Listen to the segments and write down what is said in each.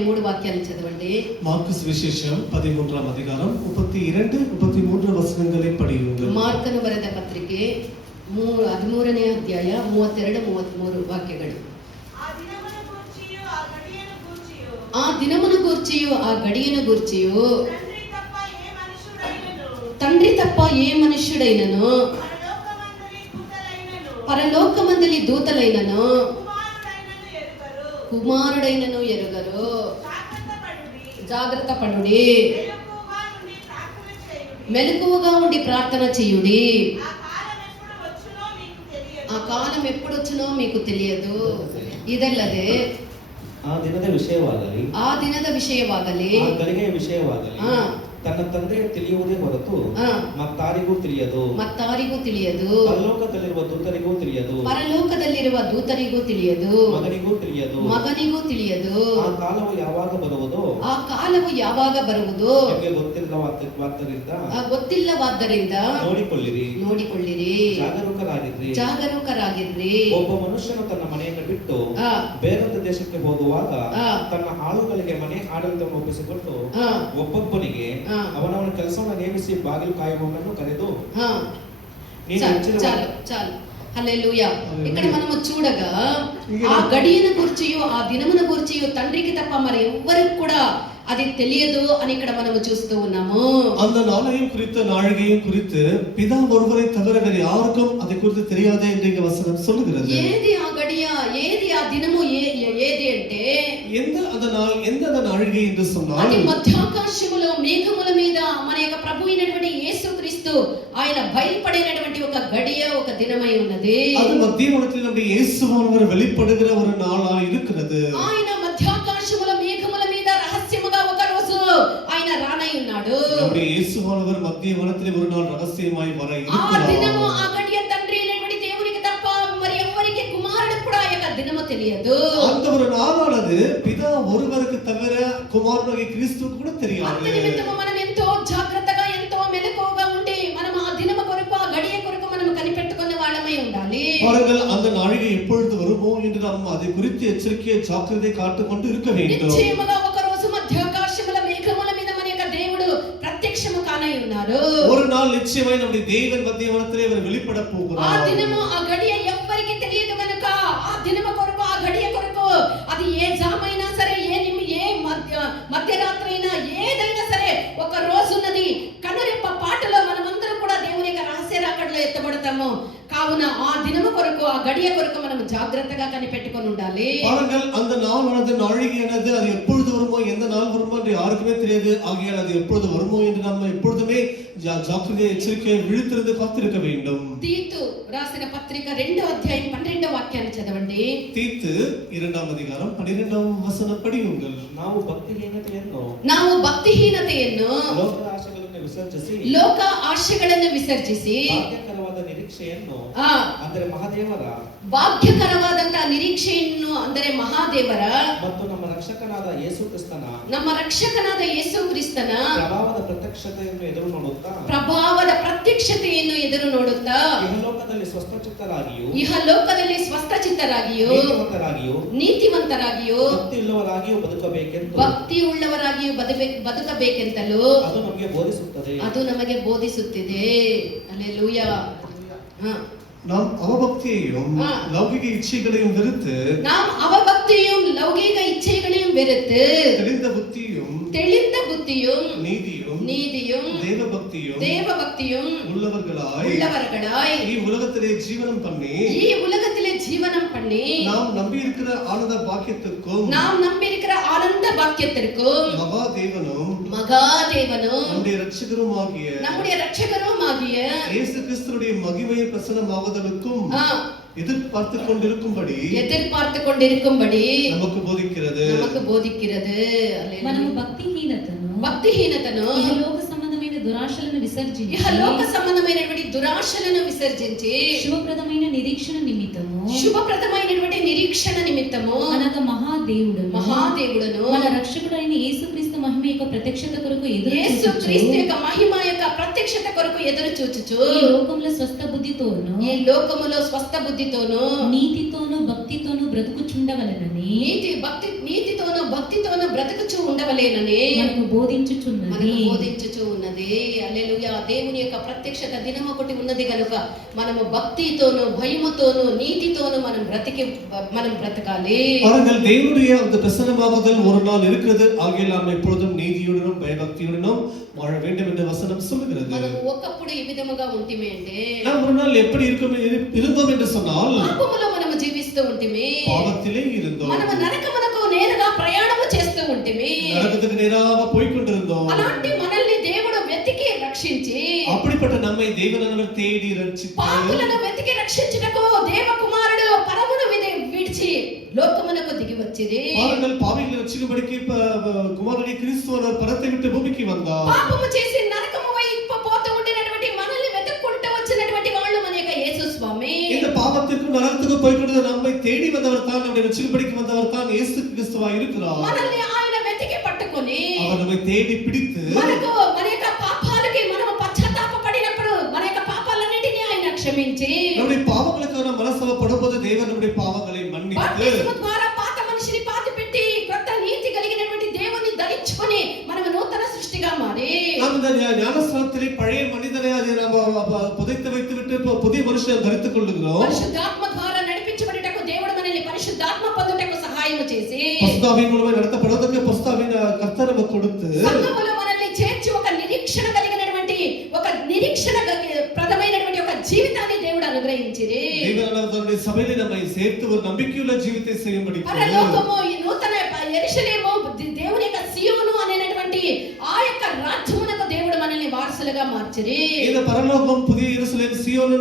33 వాక్యాలు చదవండి. మార్కు సువిశేషம் 13ஆம் அதிகாரம் 32 33 வசனங்களை படியுங்கள். ಮಾರ್ಕನ ಬರೆದ ಪತ್ರಿಕೆ 13ನೇ ಅಧ್ಯಾಯ 32 33 ವಾಕ್ಯಗಳು. ಆ ದಿನವನ್ನು ಗೂರ್ಚಿಯು ಆ ಗಡಿಯನ್ನು ಗೂರ್ಚಿಯು తండ్రి తప్ప ఏ మనుష్యుడైనను పరలోకమందలి దూతలైనను కుమారుడైనను ఎరుగరు. జాగ్రత్త పడుడి, మెలకువగా ఉండి ప్రార్థన చేయుడి. ఆ కాలం ఎప్పుడొచ్చునో మీకు తెలియదు. ಇದಲ್ಲದೆ ಆ ದಿನದ ವಿಷಯವಾಗಲಿ ಆ ದಿನದ ವಿಷಯವಾಗಲಿ ಆ ಗಳಿಗೆಯ ವಿಷಯವಾಗಲಿ ತನ್ನ ತಂದೆಗೆ ತಿಳಿಯುವುದೇ ಹೊರತು ಮತ್ತಾರಿಗೂ ತಿಳಿಯದು. ಪರಲೋಕದಲ್ಲಿರುವ ದೂತರಿಗೂ ತಿಳಿಯದು. ಮಗನಿಗೂ ತಿಳಿಯದು. ಆ ಕಾಲವು ಯಾವಾಗ ಬರುವುದೋ ನಿಮಗೆ ಗೊತ್ತಿಲ್ಲವಾದ್ದರಿಂದ ನೋಡಿಕೊಳ್ಳಿರಿ. ಜಾಗರೂಕರಾಗಿರ್ರಿ. ಒಬ್ಬ ಮನುಷ್ಯನು ತನ್ನ ಮನೆಯನ್ನು ಬಿಟ್ಟು ಬೇರೊಂದು ದೇಶಕ್ಕೆ ಹೋಗುವಾಗ ತನ್ನ ಆಳುಗಳಿಗೆ ಮನೆ ಆಡಳಿತವನ್ನು ಒಪ್ಪಿಸಿಕೊಟ್ಟು ಒಬ್ಬೊಬ್ಬನಿಗೆ ಅವನವನ ಕೆಲಸವನ್ನು ನೇಮಿಸಿ ಬಾಗಿಲು ಕಾಯುವವನನ್ನು ಕರೆದು చాలు హల్లెలూయా. ఇక్కడ మనము చూడగా ఆ గడియను గుర్చియో ఆ దినమును గుర్చియో తండ్రికి తప్ప మరి ఎవ్వరికి కూడా అది తెలియదు అని ఇక్కడ మనము చూస్తూ ఉన్నాము. அந்த நாளையும் குறித்த நாழிகையும் குறித்து பிதா ஒருவரை தவிர வேறு யாருக்கும் அதை குறித்து தெரியாதே என்று இங்க வசனம் சொல்லுகிறது. ఏది ఆ గడియ, ఏది ఆ దినము, ఏది అంటే எந்த அந்த நாள், எந்த அந்த நாழிகை என்று சொன்னால் అది మధ్యాకాశములో మేఘముల మీద మన యొక్క ప్రభు అయినటువంటి యేసుక్రీస్తు ఆయన బయలుపడినటువంటి ఒక గడియ, ఒక దినమై ఉన్నది. அது மத்தியமனத்தில் நம்முடைய இயேசுவானவர் வெளிப்படுகிற ஒரு நாளா இருக்கிறது. ఆయన మధ్యాకాశముల మేఘముల మీద రహస్యముగా ఒక రోజు ఆయన రానై ఉన్నాడు. நம்முடைய இயேசுவானவர் மத்தியமனத்தில் ஒரு நாள் ரகசியமாய் வர இருக்கிறார். ఆ దినము ఆ గడియ తండ్రి అయినటువంటి దేవునికి తప్ప మరి ఎవరికి కుమారుడికి కూడా ఆ యొక్క దినము తెలియదు. அந்த ஒரு நாளானது பிதா ஒருவருக்கு தவிர குமாரனாகிய கிறிஸ்துவுக்கு கூட தெரியாது. అంతనిమిత్తము మనం ఎంతో జాగ్రత్తగా ఎంతో మెలకువగా ఉండి మనం ఆ దినము కొరకు ఆ గడియ కొరకు మనం కనిపెట్టుకునే వాళ్ళమై ఉండాలి. பாருங்கள், அந்த நாழிகை எப்பொழுது வருமோ என்று நாம் அதை குறித்து எச்சரிக்கையை ஜாக்கிரதை காட்டுக்கொண்டு இருக்க வேண்டும். నిశ్చయముగా ఒక రోజు మధ్యాకాశముల మేఘముల మీద మన యొక్క దేవుడు ప్రత్యక్షము కానై ఉన్నారు. ஒரு நாள் நிச்சயமாய் நம்முடைய தேவன் மத்தியமனத்திலே அவர் வெளிப்பட போகிறார். ఆ దినము ఆ గడియ ఎవ్వరికి తెలియదు కనుక ఆ దినము కొరకు ఆ గడియ కొరకు అది ఏ జామైనా సరే, ఏ మధ్యరాత్రి అయినా ఏదైనా సరే ఒక రోజు ఉన్నది. కనురెప్ప పాటలో మనమందరం కూడా దేవుని యొక్క రహస్య రాకడలో ఎత్తబడతాము. కావున ఆ దినము కొరకు ఆ గడియ కొరకు మనం జాగ్రత్తగా కనిపెట్టుకొని ఉండాలి. பாருங்கள், அந்த நாளானது நாழிகையானது அது எப்பொழுது வருமோ, எந்த நாள் வருமோ என்று யாருக்குமே தெரியாது. ஆகையால் அது எப்பொழுது வருமோ என்று நம்ம எப்பொழுதுமே ஜாக்கிரதை எச்சரிக்கையை விழித்திருந்து காத்திருக்க வேண்டும். తీతు రాసిన పత్రిక 2వ అధ్యాయం 12వ వాక్యాన్ని చదవండి. தீத்து 2ஆம் அதிகாரம் 12ஆம் வசனம் படியுங்கள். ನಾವು ಭಕ್ತಿಹೀನತೆಯನ್ನು ಲೋಕ ಆಶೆಗಳನ್ನು ವಿಸರ್ಜಿಸಿ ಭಾಗ್ಯಕರವಾದ ನಿರೀಕ್ಷೆಯನ್ನು ಅಂದರೆ ಭಾಗ್ಯಕರವಾದಂತಹ ನಿರೀಕ್ಷೆಯನ್ನು ಅಂದರೆ ಮಹಾದೇವರ ಮತ್ತು ನಮ್ಮ ರಕ್ಷಕನಾದ ಯೇಸು ಕ್ರಿಸ್ತನ ಪ್ರಭಾವದ ಪ್ರತ್ಯಕ್ಷತೆಯನ್ನು ಎದುರು ನೋಡುತ್ತಾ ಇಹಲೋಕದಲ್ಲಿ ಸ್ವಸ್ಥಚಿತ್ತರಾಗಿಯೂ ನೀತಿವಂತರಾಗಿಯೂ ಭಕ್ತಿ ಉಳ್ಳವರಾಗಿಯೂ ಬದುಕಬೇಕೆಂತಲೂ ಅದು ನಮಗೆ ಬೋಧಿಸುತ್ತಿದೆ. அல்லேலூயா. நாம் அவபக்தியையும் லௌகிக இச்சைகளையும் வெறுத்து தெளிந்த புத்தியும் நீதியும் தேவபக்தியும் உள்ளவர்களாய் ಈ உலகத்திலே ஜீவனம் பண்ணி நாம் நம்பி இருக்கிற ஆனந்த பாக்கியத்திற்கும் மகாதேவனும் நம்முடைய இரட்சகருமாகிய இயேசு கிறிஸ்துவின் மகிமையை பிரசன்னமாகுதலுக்கும் எதிர்பார்த்து கொண்டிருக்கும்படி நமக்கு போதிக்கிறது. మనము భక్తిహీనతను ఇహలోక సంబంధమైనటువంటి దురాశలను విసర్జించి శుభప్రదమైన నిరీక్షణ నిమిత్తము అనగా మహాదేవుడును మన రక్షకుడైన యేసుక్రీస్తు మహిమ యొక్క ప్రత్యక్షత కొరకు ఎదురు చూచుచు ఈ లోకములో స్వస్థ బుద్ధితోను నీతితోను భక్తితోను బ్రతుకుచుండవలెనని నీతితోను భక్తితోను బ్రతుకుచూ ఉండవలేనని మనకు బోధించుచున్నది. బోధించుచూ ఉన్నది. హల్లెలూయా. దేవుని యొక్క ప్రత్యక్షత దినం ఒకటి ఉన్నది కనుక మనము భక్తితోను భయముతోను నీతితోను మనం బ్రతకాలి. பாருங்கள், தேவனுடைய அந்த பிரசன்னமாகுதல் ஒரு நாள் இருக்கிறது. ஆகையால் நாம் எப்பொழுதும் நீதியுடனும் பயபக்தியுடனும் வாழ வேண்டும் என்று வசனம் சொல்லுகிறது. మనం ఒకప్పుడు ఈ విధముగా ఉంటిమే అంటే நாம் ஒரு நாள் எப்படி இருந்தோம் என்று சொன்னால் పాపములో మనము జీవిస్తూ ఉంటిమే, பாவத்திலே இருந்தோம், మనము నరకమునకు నేరుగా ప్రయాణము చేస్తూ ఉంటిమే, நரகத்துக்கு நேராக போய் கொண்டிருந்தோம். అలాంటి మనల్ని దేవుడు వెతికి రక్షించి அப்படிப்பட்ட நம்மை தேவனானவர் தேடி ரட்சித்து పాపులను వెతికి రక్షించుటకు దేవకుమారుడు పరమును విడిచి లోకమునకు దిగి వచ్చిరి. பாருங்கள், பாவிகளை ரட்சிக்கும்படிக்கு குமாரனுடைய கிறிஸ்துவானவர் பரத்தை விட்டு பூமிக்கு வந்தார். పాపము చేసి నరకము వైపు పోతూ ఉండినటువంటి మనల్ని వెతుక్కుంటూ వచ్చినటువంటి వాళ్ళు మన యొక్క యేసు స్వామి. இந்த பாவத்திற்கும் நரகத்துக்கும் போய் கொண்டிருந்த நம்மை தேடி வந்தவர் தான், நம்மை ரட்சிக்கும்படிக்கு வந்தவர் தான் இயேசு கிறிஸ்துவாய் இருக்கிறார். మనల్ని ఆయన వెతికి పట్టుకొని அவர் நம்மை தேடி பிடித்து మనకు మన యొక్క పాపాలకి మనము పశ్చాత్తాపపడినప్పుడు మన యొక్క పాపాలన్నిటిని ఆయన క్షమించి நம்முடைய பாவங்களுக்கான மனஸ்தாபப்படும்போது தேவன் நம்முடைய பாவங்களை மன்னித்து బాప్తిస్మము ద్వారా పాత మనిషిని పాతిపెట్టి కొత్త నీతి కలిగినటువంటి దేవుని ధరించుకొని మనము నూతన సృష్టిగా మారి நாம் இந்த ஞானஸ்நானத்திலே பழைய மனிதனை அதை நாம் புதைத்து வைத்து விட்டு புதிய மனுஷனை தரித்துக் கொள்ளுகிறோம். పరిశుద్ధాత్మ ద్వారా నడిపించబడుటకు దేవుడు మనల్ని పరిశుద్ధాత్మ పొందుటకు సహాయం చేసి பரிசுத்தாவியின் மூலமாக நடத்தப்படுவதற்கு பரிசுத்தாவின் கர்த்தர் நமக்கு கொடுத்து సంఘములో మనల్ని చేర్చి ఒక నిరీక్షణ కలిగినటువంటి ఒక నిరీక్షణ ప్రదమైనటువంటి ఒక జీవితాన్ని దేవుడు అనుగ్రహించిరి. தேவனானவர் தன்னுடைய சபையிலே நம்மை சேர்த்து ஒரு நம்பிக்கையுள்ள ஜீவித்தை செய்யும்படி పరలోకము ఈ నూతన యెరూషలేము దేవుని యొక్క సియోను అనేటువంటి ఆ యొక్క రాజ్యమునకు దేవుడు మనల్ని వారసులుగా మార్చిరి. இந்த பரலோகம் புதிய எருசலேம் சியோன்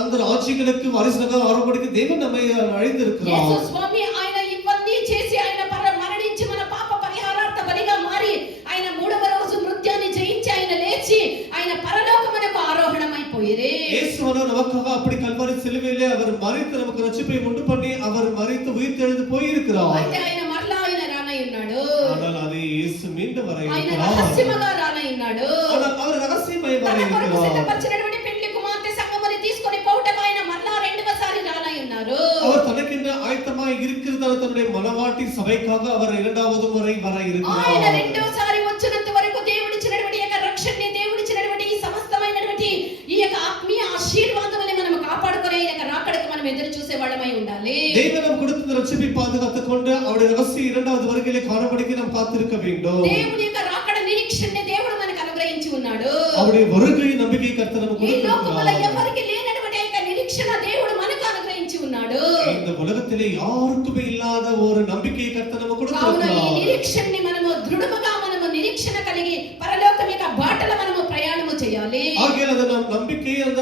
அந்த ராஜ்யங்களுக்கு வாரிசுలుగా ஆரோபடிக்கு தேவன் நம்மை அழைத்திருக்கிறார். యేసు స్వామి ఆయన ఇవన్నీ చేసి ఆయన మరణించి మన పాప పరిహారార్థ బలిగా మారి ఆయన మూడవ రోజు మృత్యుని జయించి ఆయన లేచి ఆయన పరలోకమునకు ఆరోహణమైపోయిరి. இயேசுவானவர் நமக்காக அப்படி கல்வாரி சிலுவையிலே அவர் மரித்து நமக்கு ரட்சிப்பை உண்டு பண்ணி அவர் மரித்து உயிர்த்தெழுந்து போயிருக்கிறார். అయితే ఆయన మరలా ఆయన రానై ఉన్నాడు. ஆனால் அது இயேசு மீண்டும் வர ఆయన இருக்கிறார். రహస్యముగా రానై ఉన్నాడు. ஆனால் அவர் ரகசியமாய் வர తన కొరకు இருக்கிறார். సిద్ధపరిచినటువంటి పెళ్లి కుమార్తె సంగముని తీసుకొని పోవుటకు ఆయన మరలా రెండవసారి రానై ఉన్నారు. அவர் தனக்கென்று ஆயத்தமாய் இருக்கிறதான தன்னுடைய மனவாட்டி சபைக்காக அவர் இரண்டாவது முறை வர ఆయన இருக்கிறார். రెండోసారి వచ్చినంత వరకు దేవుడిచ్చినటువంటి యొక్క రక్షణని దేవుడిచ్చినటువంటి ఈ సమస్తమైనటువంటి ఈ యొక్క ఆత్మీయ ఆశీర్వాదముని మనం కాపాడుకొని ఈ యొక్క రాకడకు మనం ఎదురు చూసే వాళ్ళమై ఉండాలి. தேவன் நமக்கு கொடுத்த ரட்சிப்பை பாதுகாத்துக் கொண்டு அவருடைய ரகசிய இரண்டாவது வருகையிலே காணபடிக்கு நாம் காத்திருக்க வேண்டும். దేవుని యొక్క రాకడ నిరీక్షణని దేవుడు మనకు అనుగ్రహించి ఉన్నాడు. அவருடைய வருகை நம்பிக்கை கர்த்தர் நமக்கு ఈ లోకములో கொடுத்திருக்கிறார். ఎవరికి లేనటువంటి యొక్క నిరీక్షణ దేవుడు మనకు అనుగ్రహించి ఉన్నాడు. இந்த உலகத்திலே யாருக்குமே இல்லாத ஒரு நம்பிக்கையை கர்த்தர் நமக்கு కావున ఈ கொடுத்திருக்கிறார். నిరీక్షణని మనము దృఢముగా మనము నిరీక్షణ కలిగి పరలోకం యొక్క బాటలో మనము ప్రయాణము చేయాలి. ஆகையால் அந்த நம்பிக்கையை அந்த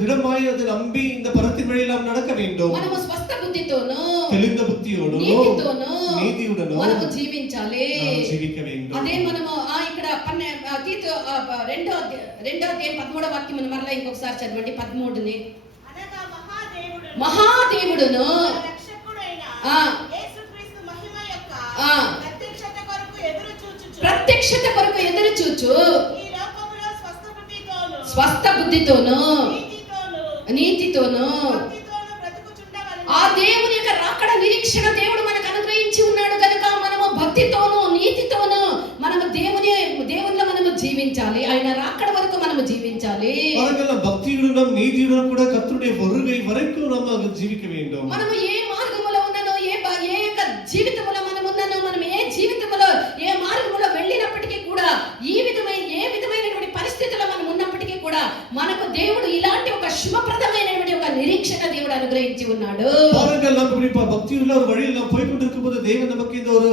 திடமாய் அதை நம்பி இந்த பரத்தின் வழியில் நாம் நடக்க வேண்டும். మనము స్వస్థ బుద్ధితోను தெளிந்த புத்தியோடு నీతితోను நீதியுடனோ మనము జీవించాలి. நாம் ஜீவிக்க வேண்டும். అదే మనము ఇక్కడ రెండో అధ్యాయం 13వ వాక్యం మరలా ఇంకొకసారి చదవండి. 13ని అనగా మహాదేవుడును మన రక్షకుడైన ఆ. యేసుక్రీస్తు మహిమ యొక్క ఆ. ప్రత్యక్షత కొరకు ప్రత్యక్షత కొరకు ఎదురు చూచు ఈ లోకములో స్వస్థ బుద్ధితోను నీతితోను భక్తితోను బ్రతుకుచుండవలెను. ఆ దేవుని యొక్క రాకడ నిరీక్షణ దేవుడు మనకు అనుగ్రహించి ఉన్నాడు కనుక మనము భక్తితోను నీతితోను మనము దేవునిలో మనము జీవించాలి. ఆయన రాకడ వరకు మనము జీవించాలి. భక్తియుడనం నీతియుడనం కూడా కర్తరుடைய வருகை வரைக்கும் நம்ம ஜீவிக்க வேண்டும். మనము ఏ మార్గములో ఉన్నానో ఏ యొక్క జీవితములో మనం ఉన్నానో మనం ఏ జీవితములో ఏ మార్గములో వెళ్ళినప్పటికీ కూడా ఏ విధమైనటువంటి పరిస్థితుల్లో మనం ఉన్నప్పటికీ కూడా మనకు దేవుడు ఇలాంటి ఒక శుభప్రదమైనటువంటి ఒక నిరీక్షణ దేవుడు అనుగ్రహించి ఉన్నాడు. பாருங்கள், நாம் இப்படி பக்தியுள்ள ஒரு வழியில் நாம் போய் கொண்டிருக்கும் போது தேவன் நமக்கு இந்த ஒரு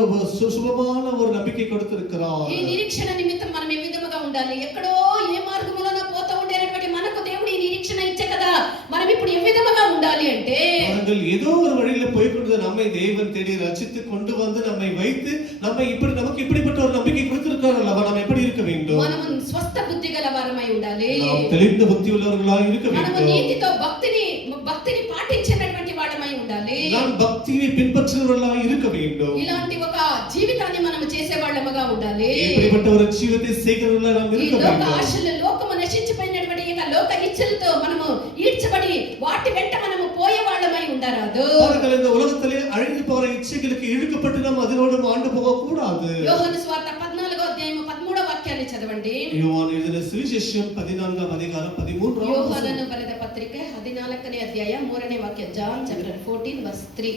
சுபமான ஒரு நம்பிக்கை கொடுத்திருக்கிறார். ఈ నిరీక్షణ నిమిత్తం మనం ఏ విధముగా ఉండాలి? ఎక్కడో ఏ మార్గములోనో పోతూ ఉండేటువంటి మనకు దేవుడు ఈ నిరీక్షణ ఇచ్చే కదా, మనం ఇప్పుడు ఏ విధముగా ఉండాలి అంటే பாருங்கள், ஏதோ ஒரு வழியில போய் கொண்டு நம்மை தேவன் தேடி ரட்சித்து கொண்டு வந்து நம்மை வைத்து நமக்கு இப்படிப்பட்ட ஒரு நம்பிக்கை கொடுத்திருக்கிறார் அல்லவா, நாம் எப்படி இருக்க வேண்டும்? మనం స్వస్థ బుద్ధి గల వారమై ఉండాలి. நாம் தெளிந்த புத்தி உள்ளவர்களாக இருக்க మనము வேண்டும். నీతితో భక్తిని పాటించినటువంటి వాళ్ళమై ఉండాలి. நாம் பக்தியை பின்பற்றுகிறவர்களாக இருக்க வேண்டும். ఇలాంటి ఒక జీవితాన్ని మనం చేసే వాళ్ళముగా ఉండాలి. இப்படிப்பட்ட ஒரு ஜீவித்தை செய்கிறவர்களாக நாம் ఈ இருக்க లోక வேண்டும். ఆశలు లోకము నశించిపోయినటువంటి ఈ లోక ఇచ్చలతో మనము ఈడ్చబడి వాటి వెంట మనము పోయే వాళ్ళమై ఉండరాదు. பாருங்கள், இந்த உலகத்திலே அழிந்து போகிற இச்சைகளுக்கு இழுக்கப்பட்டு நாம் அதனோடு ஆண்டு போக கூடாது. యోహాను సువార్త 14వ అధ్యాయం 13వ వాక్యాన్ని చదవండి. யோவான் எழுதின சுவிசேஷம் 14ஆம் அதிகாரம் 13ஆம் యోహాను బರೆದ ಪತ್ರಿಕೆ 14ನೇ ಅಧ್ಯಾಯ 3ನೇ ವಾಕ್ಯ. John chapter 14 verse 3.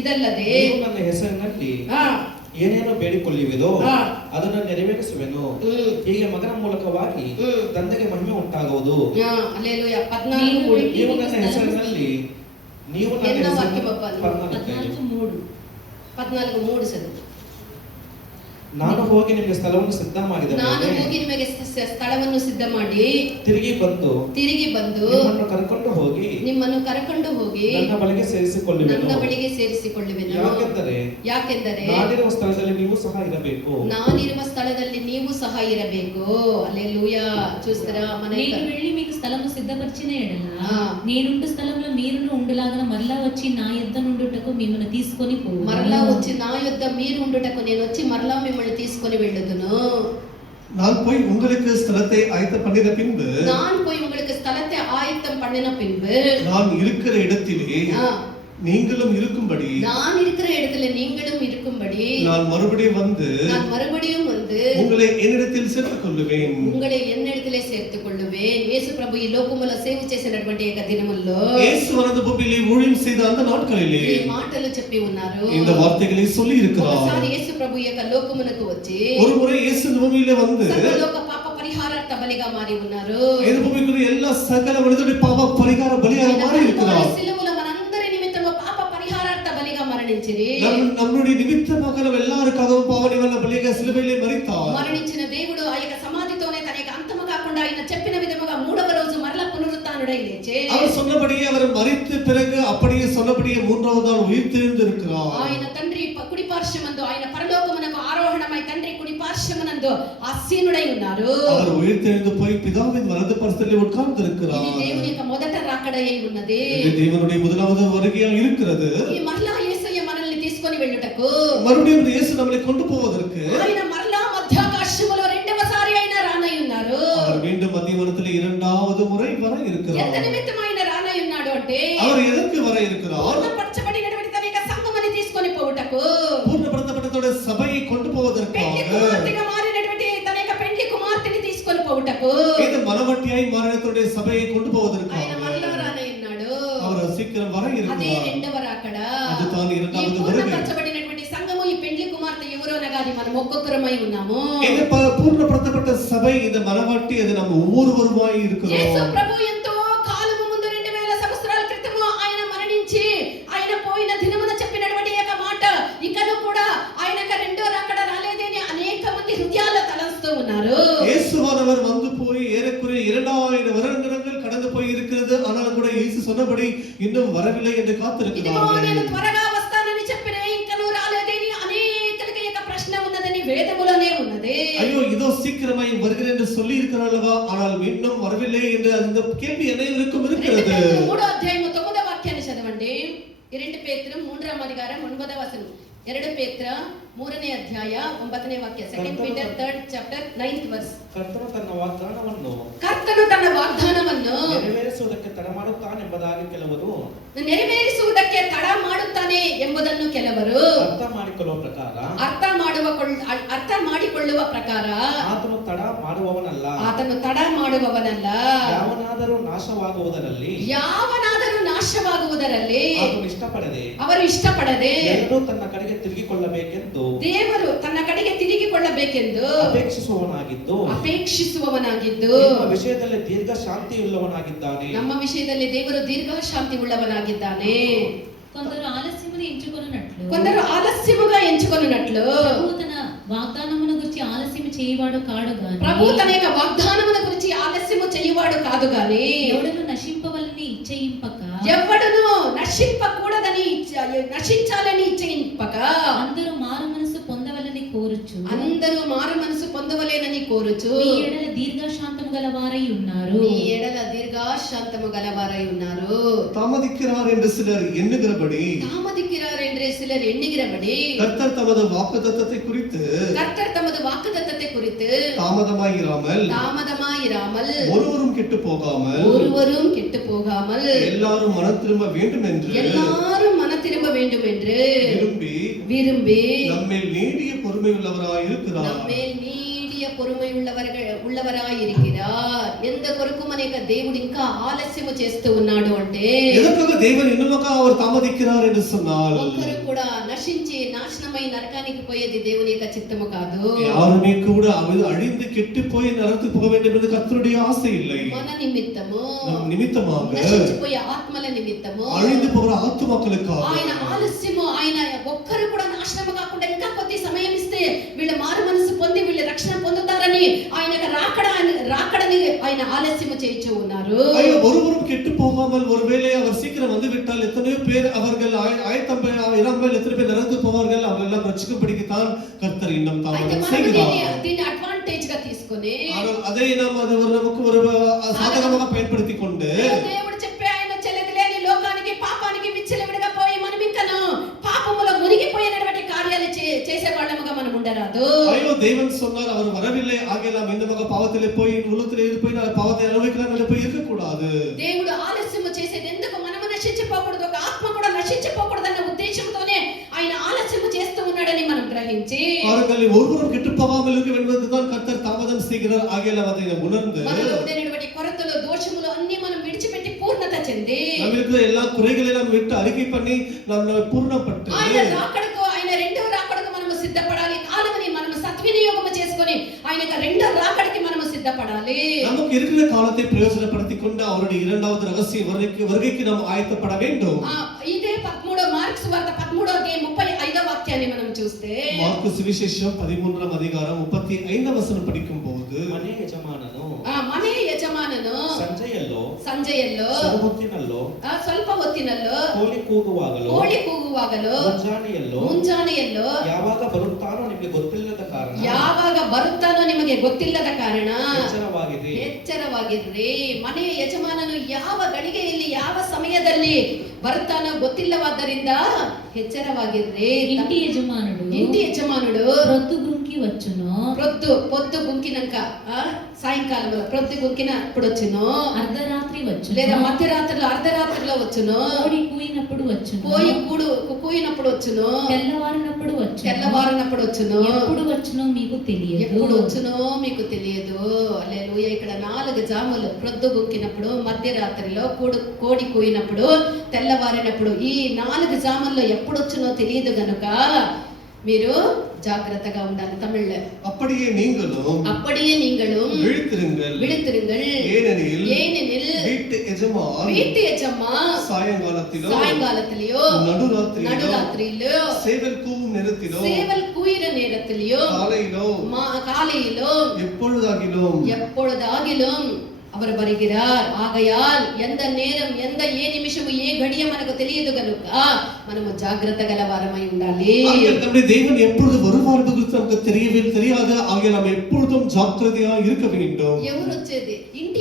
ಇದಲ್ಲದೆ ನೀವು ನನ್ನ ಹೆಸರಿನಲ್ಲಿ ಏನೇನೋ ಬೇಡಿಕೊಳ್ಳುವಿರೋ ಅದನ್ನು ನೆರವೇರಿಸುವೆನು. ಹೀಗೆ ಮಗನ ಮೂಲಕವಾಗಿ ತಂದೆಗೆ ಮಹಿಮೆ ಉಂಟಾಗುವುದು. ಹಲ್ಲೆಲೂಯಾ. 14:3. ನೀವು ನನ್ನ ಹೆಸರಿನಲ್ಲಿ ನೀವು ನನ್ನ 14:3 చదువు. ನಾನು ಹೋಗಿ ನಿಮಗೆ ಸ್ಥಳವನ್ನು ಸಿದ್ಧ ಮಾಡಿದೆ. ನಾನು ಹೋಗಿ ನಿಮಗೆ ಸ್ಥಳವನ್ನು ಸಿದ್ಧ ಮಾಡಿ ತಿರುಗಿ ಬಂದು ನಿಮ್ಮನ್ನು ಕರೆಕೊಂಡು ಹೋಗಿ ನನ್ನ ಬಳಿಗೆ ಸೇರಿಸಿಕೊಳ್ಳುವೆನು. ಯಾಕೆಂದರೆ ನಾನಿರುವ ಸ್ಥಳದಲ್ಲಿ ನೀವು ಸಹ ಇರಬೇಕು. హల్లెలూయా. చూస్తారా? నేను వెళ్ళి మీకు స్థలము సిద్ధపరిచిన ఎడల నేనుండు స్థలంలో మీరును ఉండులాగా మరలా వచ్చి నా యొద్ద నుండుటకు మిమ్మల్ని తీసుకొని పోవు. మరలా వచ్చి నా యొద్ద మీరు ఉండుటకు నేను వచ్చి మరలా మిమ్మల్ని తీసుకొని వెళ్ళుదును. நான் போய் உங்களுக்கு ஸ்தலத்தை ஆயத்தம் பண்ணின பின்பு நான் இருக்கிற இடத்திலே நீங்களும் இருக்கும்படி நான் மறுபடியும் வந்து உங்களை என்னிடத்தில் சேர்த்துக் கொள்ளுவேன். యేసు ప్రభు ఈ లోకములో సేవ చేసినటువంటి ఏక దినముల్లో యేసు అనంత భూమిలో ஊழியம் செய்த அந்த நாட்களிலே ఈ మాటలు చెప్పి ఉన్నారు. இந்த வார்த்தைகளை சொல்லி இருக்கிறார். ఒకసారి యేసు ప్రభు ఈ యొక్క లోకమునకు వచ్చి ஒரு முறை యేసు భూమిలో வந்து సర్వలోక పాప పరిహారార్థ బలిగా మారి ఉన్నారు. இந்த பூமிக்குள்ள எல்லா சகல மனிதருடைய பாவ பரிகார பலியாக மாறி இருக்கிறார். సిలువలో మనందరి నిమిత్తము పాప పరిహారార్థ బలిగా మరణించిరి. நம்முடைய నిమిత్తமாக எல்லாருக்காகவும் பாவ நிவாரண பலியாக சிலுவையிலே மரித்தார். మరణించిన దేవుడు ఆ యొక్క సమాధితోనే తన యొక్క అంతము కాకుండా ఆయన చెప్పిన విధముగా మూడవ రోజు మరల పునరుత్థానుడై లేచి அவர் சொன்னபடியே அவர் மரித்த பிறகு அப்படியே சொன்னபடியே மூன்றாவது நாள் உயிர்த்தெழுந்து இருக்கிறார். ఆయన తండ్రి కుడి పార్శ్వమందు ఆయన పరలోకమునకు ఆరోహణమై తండ్రి కుడి పార్శ్వమందు ఆసీనుడై ఉన్నారు. அவர் உயிர்த்தெழுந்து போய் பிதாவின் வலது பார்சலிலே உட்கார்ந்து இருக்கிறார். ఇది దేవుని యొక్క మొదట రాకడై ఉన్నది. இது தேவனுடைய முதலாவது வருகையாக இருக்கிறது. ఈ మరలా యేసయ్య మనల్ని తీసుకొని వెళ్ళుటకు மறுபடியும் இயேசு நம்மை கொண்டு போவதற்கு ఆయన మరలా మధ్యాకాశములో రెండవసారి అయిన రానై ఉన్నారు. அவர் மீண்டும் மத்தியவனத்திலே இரண்டாவது முறை வர இருக்கிறார். ఎంత నిమిత్తమైన రానై ఉన్నాడు అంటే அவர் ఎదற்கு వర இருக்கிறார்? పూర్ణపరచబడినటువంటి తన యొక్క సంఘముని తీసుకొని పోవుటకు, పూర్ణపరచబడిన సభயை கொண்டு పోవதற்காக, కుమార్తెగా మారినటువంటి తన యొక్క పెండ్లి కుమార్తెని తీసుకొని పోవుటకు, ఇది మనవట్టియాయి మారినటువంటి సభயை கொண்டு పోవதற்காக ఆయన మరలా రానై ఉన్నాడు. அவர் சீக்கிரம் వர இருக்கிறார். అదే రెండవ రాకడ. அதுதான் இரண்டாவது வருகை. పూర్ణపరచబడినటువంటి సంఘము ఈ పెండ్లి కుమార్తె ఎవరో అనగాది మనం ఒక్కొక్కరమై ఉన్నాము. இந்த పూర్ణపరచబడ్డ సభை இந்த మనవట్టి అది நம்ம ஒவ்வொருவருமாய் இருக்கிறோம். యేసు ప్రభు ఎంతో కాలము ముందు 2000 సంవత్సరాల క్రితము ఆయన మరణించి ఆయన పోయిన దినమున చెప్పినటువంటి ఒక మాట ఇకను కూడా ఆయనక రెండో రాకడ రాలేదని అనేక మంది హృదయాల్లో తలంస్తూ ఉన్నారు. యేసువానவர் வந்து போய் ஏறக்குறைய 2000 வருடங்கள் கடந்து போய் இருக்கிறது. ஆனால் கூட இயேசு சொன்னபடி இன்னும் வரவில்லை என்று காத்திருக்கிறார்கள். నేను త్వరగా వస్తానని చెప్పిన ఇంకను రాలేదని అనేకలకు ఒక ప్రశ్న ఉన్నదని వేదములోనే ఉన్నది. ஐயோ இதோ சீக்கிரமாய் வருகிறேன் என்று சொல்லி இருக்கிறார்களவா, ஆனால் இன்னும் வரவில்லை என்று அந்த கேள்வி என்னைக்கும் இருக்கிறது. 3వ అధ్యాయం 9వ వాక్యాన్ని చదవండి. 2 పేతురు 3వ అధ్యాయం 9వ వచనం. 2 పేతురు 3ನೇ ಅಧ್ಯಾಯ 9ನೇ ವಾಕ್ಯ. 2 Peter 3rd chapter 9th verse. ಕರ್ತನು ತನ್ನ ವಾಗ್ದಾನವನ್ನು ನೆರವೇರಿಸುವುದಕ್ಕೆ ತಡ ಮಾಡುತ್ತಾನೆಂಬುದಾಗಿ ಕೆಲವರು ಎಂಬುದನ್ನು ಕೆಲವರು ಅರ್ಥ ಮಾಡಿಕೊಳ್ಳುವ ಪ್ರಕಾರ ಆತನು ತಡ ಮಾಡುವವನಲ್ಲ. ಯಾವನಾದರೂ ನಾಶವಾಗುವುದರಲ್ಲಿ ಅವರು ಇಷ್ಟಪಡದೆ ಎಲ್ಲರೂ ತನ್ನ ಕಡೆಗೆ ತಿರುಗಿಕೊಳ್ಳಬೇಕೆಂದು ದೇವರು ತನ್ನ ಕಡೆಗೆ ತಿರುಗಿಕೊಳ್ಳಬೇಕೆಂದು ಅಪೇಕ್ಷಿಸುವವನಾಗಿದ್ದು ನಮ್ಮ ವಿಷಯದಲ್ಲಿ ದೀರ್ಘ ಶಾಂತಿಯುಳ್ಳವನಾಗಿದ್ದಾನೆ. ನಮ್ಮ ವಿಷಯದಲ್ಲಿ ದೇವರು ದೀರ್ಘ ಶಾಂತಿ ಉಳ್ಳವನಾಗಿದ್ದಾನೆ. కొందరు ఆలస్యముగా ఎంచుకొనున్నట్లు ప్రభు తన వాగ్దానమును గురించి ఆలస్యము చేయవాడు కాడు గాని, ప్రభు తన యొక్క వాగ్దానమును గురించి ఆలస్యము చేయవాడు కాదు గాని, ఎవడను నశింపవలని ఇచ్చయింపక, ఎవడను నశింపకూడదని నశించాలని ఇచ్చయింపక, అందరూ మారు మనసు పొందవలని కోరుచు, అందరూ మారు మనసు పొందవలేనని కోరుచు, ఈ ఎడల దీర్ఘశాంతము గలవారై ఉన్నారు. தாமதிக்கிறார் என்று சிலர் எண்ணுகிறபடி கர்த்தர் தமது வாக்குத்தத்தத்தை குறித்து தாமதமாயிராமல் ஒருவரும் கெட்டு போகாமல் எல்லாரும் மனம் திரும்ப வேண்டும் என்று விரும்பி நம்மேல் நீடிய பொறுமை உள்ளவராய் இருக்கிறார். நம்மேல் నీడియ పొరుమై உள்ளவరాయి இருக்கிறார். ఎంత కొరకు మనక దేవుడు ఇంకా ఆలస్యము చేస్తూ ఉన్నాడు అంటే எதற்காக தேவன் இன்னுமாக அவர் தாமதிக்கிறார் என்று சொன்னால் ఒక్కరు కూడా నశించి నాశనమై నరకానికి పోయేది దేవుని యొక్క చిత్తము కాదు. யாருமே கூட அழிந்து கெட்டு போய் நரகத்துக்கு போக வேண்டும் என்று கர்த்தருடைய ஆசை இல்லை. మన నిమిత్తము நம் నిమిత్తமாக నశించిపోయే ఆత్మల నిమిత్తము அழிந்து போகிற ஆத்துமாக்களுக்காக ఆయన ఆలస్యము ఆయన ఒక్కరు కూడా నాశనము కాకుండా ఇంకా కొద్ది సమయం ఇస్తే వీళ్ళు మారు మనసు పొంది వీళ్ళు రక్షణ పొందుతారని ఆయన రాకడని ఆయన ఆలస్యము చేయించు ఉన్నారు. ஐயோ ஒருவரும் கெட்டு போகாமல் ஒருவேளை அவர் சீக்கிரம் வந்து விட்டால் எத்தனையோ பேர் அவர்கள் ஆயத்தம் இராமல் எத்தனை பேர் நரகத்துக்கு போவார்கள் அவர்கள் எல்லாம் ரட்சிக்கப்படுகித்தான் கர்த்தர் இன்னும் தாமதம் செய்கிறார். దీన్ని అడ్వాంటేజ్ గా తీసుకొని அதை நாம் அது நமக்கு ஒரு சாதகமாக பயன்படுத்திக் கொண்டு దేవుడు చెప్పే ఆయన చెల్లెది లేని లోకానికి పాపానికి విచ్చలవిడిగా పోయి మనం ఇంకను పాపములో మునిగిపోయినటువంటి కార్యాలు చేసే వాళ్ళముగా మనం ఉండరాదు. ஐயோ தேவன் சொன்னார் அவர் வரவில்லை ஆகையால் இந்த பாவத்திலே போய் உள்ளத்திலே போய் பாவத்தை அனுபவிக்கலாம் என்று போய் இருக்க கூடாது. దేవుడు ఆలస్యము చేసేది ఎందుకు మనము నశించిపోకూడదు, ఒక ఆత్మ కూడా నశించిపోకూడదన్న ఉద్దేశంతోనే ఆయన ఆలస్యము చేస్తూ ఉన్నాడని మనం గ్రహించి அவர்கள் ஒருவரும் கெட்டு போகாமல் இருக்க வேண்டும் என்றுதான் கர்த்தர் தாமதம் செய்கிறார். ஆகையால் அதை உணர்ந்து మనలో ఉండేటువంటి కొరతలు దోషములు అన్ని మనం విడిచిపెట్టి పూర్ణత చెంది நம்மளுக்கு எல்லா குறைகளை நாம் விட்டு அறிக்கை பண்ணி நாம் பூர்ணப்பட்டு ఆయన రాకడకు ఆయన రెండవ రాకడకు మనము సిద్ధపడాలి. కాలమని మనము సద్వినియోగము చేసుకొని ఆయన రెండవ రాకడకి మనము సిద్ధపడాలి. நமக்கு இருக்கிற காலத்தை பிரயோஜனப்படுத்திக் கொண்டு அவருடைய இரண்டாவது ரகசிய வருகைக்கு நாம் ஆயத்தப்பட வேண்டும். ఇదే 13 మార్క్స్ వార్త 13వ అధ్యాయం 35వ వాక్యాన్ని మనం చూస్తే మార్కు సువిశేషం 13వ అధికారం 35వ వచనం படிக்கும்போது ಮನೆ ಯಜಮಾನನು మనే యజమానను ಸಂಜೆಯಲ್ಲೋ ಸ್ವಲ್ಪ ಹೊತ್ತಿನಲ್ಲೋ ಕೋಳಿ ಕೂಗುವಾಗಲೋ ಮುಂಜಾನೆಯಲ್ಲೋ ಯಾವಾಗ ಬರುತ್ತಾನೋ ನಿಮಗೆ ಗೊತ್ತಿಲ್ಲದ ಕಾರಣ ಎಚ್ಚರವಾಗಿರಿ. ಮನೆಯ ಯಜಮಾನನು ಯಾವ ಗಳಿಗೆಯಲ್ಲಿ ಯಾವ ಸಮಯದಲ್ಲಿ ಬರುತ್ತಾನೋ ಗೊತ್ತಿಲ್ಲವಾದ್ದರಿಂದ ಎಚ್ಚರವಾಗಿರ್ರಿ. ఇంటి యజమానుడు ప్రొద్దు గుంకి వచ్చును, పొద్దు గుంకినాక సాయంకాలంలో ప్రొద్దు గుంకినప్పుడు వచ్చును, అర్ధరాత్రి వచ్చును లేదా మధ్యరాత్రిలో అర్ధరాత్రిలో వచ్చును, కోడి కూయినప్పుడు వచ్చును, కూయినప్పుడు వచ్చును, తెల్లవారినప్పుడు వచ్చును. ఎప్పుడు వచ్చునో మీకు తెలియదు. హల్లెలూయా. ఇక్కడ 4 జాములు ప్రొద్దు గుంకినప్పుడు, మధ్యరాత్రిలో, కోడి కూయినప్పుడు, తెల్లవారినప్పుడు ఈ 4 జాముల్లో ఎప్పుడు వచ్చునో తెలియదు గనుక మీరు ஜாக்கிரதையா ఉండాలి. தமிழ்ல அப்படியே நீங்களும் விழித்திருங்கள் ஏனெனில் வீட்டு எஜமான் சாயங்காலத்திலோ நடுராத்திரியிலோ சேவல் கூயிற நேரத்திலோ காலையிலோ எப்பொழுதாகிலும் அவர் வருகிறார். ఆగయాల్ ఎంత నేరం ఎంత ఏ నిమిషము ఏ గడియ మనకు తెలియదు కనుక మనము జాగ్రత్త గలవారమై ఉండాలి. நம்முடைய தேவன் எப்பொழுது வருவார் என்று நமக்கு தெரியாது. ஆகையால் நாம் எப்பொழுதும் ஜாக்கிரதையா இருக்க வேண்டும். ఎవరు వచ్చేది? ఇంటి